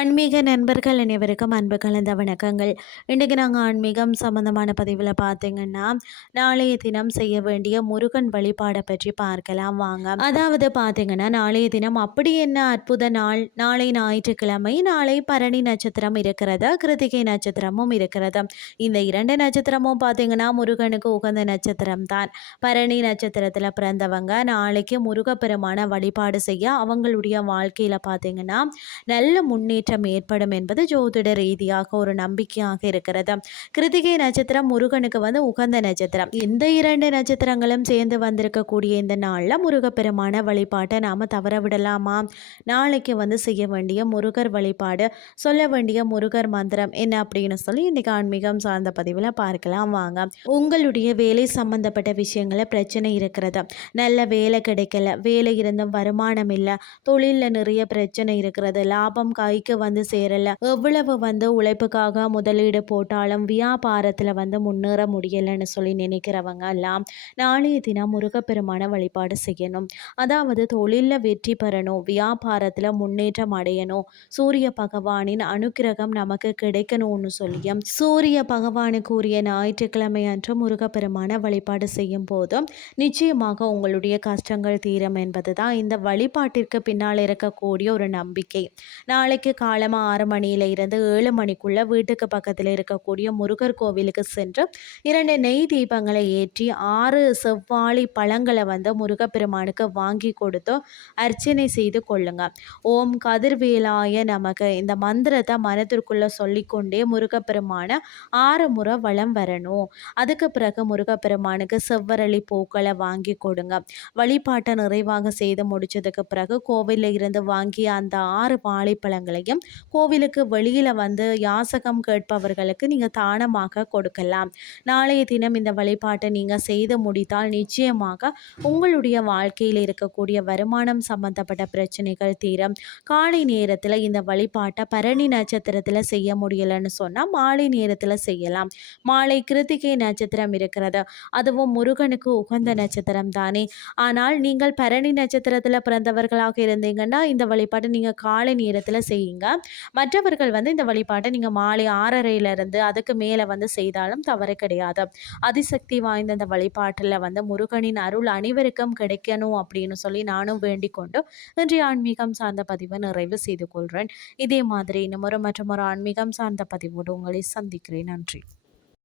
ஆன்மீக நண்பர்கள் அனைவருக்கும் அன்பு கலந்த வணக்கங்கள். இன்றைக்கு நாங்கள் ஆன்மீகம் சம்பந்தமான பதிவில் பார்த்தீங்கன்னா, நாளைய தினம் செய்ய வேண்டிய முருகன் வழிபாடை பற்றி பார்க்கலாம் வாங்க. அதாவது பார்த்தீங்கன்னா, நாளைய தினம் அப்படி என்ன அற்புத நாள். நாளை ஞாயிற்றுக்கிழமை, நாளை பரணி நட்சத்திரம் இருக்கிறது, கிருத்திகை நட்சத்திரமும் இருக்கிறது. இந்த இரண்டு நட்சத்திரமும் பார்த்தீங்கன்னா முருகனுக்கு உகந்த நட்சத்திரம் தான். பரணி நட்சத்திரத்தில் பிறந்தவங்க நாளைக்கு முருகப்பெருமான வழிபாடு செய்ய அவங்களுடைய வாழ்க்கையில் பார்த்தீங்கன்னா நல்ல முன்னேற்றம் ஏற்படும் என்பது ஜோதிட ரீதியாக ஒரு நம்பிக்கையாக இருக்கிறது. கிருத்திகை நட்சத்திரம் முருகனுக்கு உகந்த நட்சத்திரம். இந்த இரண்டு நட்சத்திரங்களும் சேர்ந்து வந்திருக்கக்கூடிய இந்த நாளில் முருகப்பெருமான வழிபாட்டை நாம் தவற விடலாமா? நாளைக்கு செய்ய வேண்டிய முருகர் வழிபாடு, சொல்ல வேண்டிய முருகர் மந்திரம் என்ன அப்படின்னு சொல்லி இன்னைக்கு ஆன்மீகம் சார்ந்த பதிவில் பார்க்கலாம் வாங்க. உங்களுடைய வேலை சம்பந்தப்பட்ட விஷயங்கள பிரச்சனை இருக்கிறது, நல்ல வேலை கிடைக்கல, வேலை இருந்தும் வருமானம் இல்லை, தொழிலில் நிறைய பிரச்சனை இருக்கிறது, லாபம் கைக்கு சேரல, எவ்வளவு உழைப்புக்காக முதலீடு போட்டாலும் வியாபாரத்தில் முன்னேற முடியலன்னு சொல்லி நினைக்கிறவங்க எல்லாம் நாளைய தினம் முருகப்பெருமான வழிபாடு செய்யணும். அதாவது தொழிலில் வெற்றி பெறணும், வியாபாரத்தில் முன்னேற்றம் அடையணும், சூரிய பகவானின் அனுக்கிரகம் நமக்கு கிடைக்கணும்னு சொல்லியும் சூரிய பகவானுக்கு உரிய ஞாயிற்றுக்கிழமை அன்று முருகப்பெருமான வழிபாடு செய்யும் போது நிச்சயமாக உங்களுடைய கஷ்டங்கள் தீரும் என்பதுதான் இந்த வழிபாட்டிற்கு பின்னால் இருக்கக்கூடிய ஒரு நம்பிக்கை. நாளைக்கு காலமாக 6 மணியில இருந்து 7 மணிக்குள்ள வீட்டுக்கு பக்கத்தில் இருக்கக்கூடிய முருகர் கோவிலுக்கு சென்று 2 நெய் தீபங்களை ஏற்றி 6 செவ்வாழை பழங்களை முருகப்பெருமானுக்கு வாங்கி கொடுத்து அர்ச்சனை செய்து கொள்ளுங்க. ஓம் கதிர்வேலாய நமக்கு இந்த மந்திரத்தை மனத்திற்குள்ள சொல்லிக்கொண்டே முருகப்பெருமான 6 முறை வலம் வரணும். அதுக்கு பிறகு முருகப்பெருமானுக்கு செவ்வரளி பூக்களை வாங்கி கொடுங்க. வழிபாட்டை நிறைவாக செய்து முடிச்சதுக்கு பிறகு கோவிலில் இருந்து வாங்கிய அந்த 6 வாழைப்பழங்களையும் கோவிலுக்கு வெளியில் யாசகம் கேட்பவர்களுக்கு நீங்கள் தானமாக கொடுக்கலாம். நாளைய தினம் இந்த வழிபாட்டை நீங்கள் செய்து முடித்தால் நிச்சயமாக உங்களுடைய வாழ்க்கையில் இருக்கக்கூடிய வருமானம் சம்பந்தப்பட்ட பிரச்சனைகள் தீரும். காலை நேரத்தில் இந்த வழிபாட்டை பரணி நட்சத்திரத்தில் செய்ய முடியலன்னு சொன்னால் மாலை நேரத்தில் செய்யலாம். மாலை கிருத்திகை நட்சத்திரம் இருக்கிறது, அதுவும் முருகனுக்கு உகந்த நட்சத்திரம் தானே. ஆனால் நீங்கள் பரணி நட்சத்திரத்தில் பிறந்தவர்களாக இருந்தீங்கன்னா இந்த வழிபாட்டை நீங்கள் காலை நேரத்தில் செய்யுங்க. மற்றவர்கள் இந்த வழிபாட்டை நீங்கள் மாலை 6:30 அதுக்கு மேலே செய்தாலும் தவறு கிடையாது. அதிசக்தி வாய்ந்த இந்த வழிபாட்டில் முருகனின் அருள் அனைவருக்கும் கிடைக்கணும் அப்படின்னு சொல்லி நானும் வேண்டிக் கொண்டு இன்றைய ஆன்மீகம் சார்ந்த பதிவை நிறைவு செய்து கொள்கிறேன். இதே மாதிரி இன்னும் மற்றொரு ஆன்மீகம் சார்ந்த பதிவோடு உங்களை சந்திக்கிறேன். நன்றி.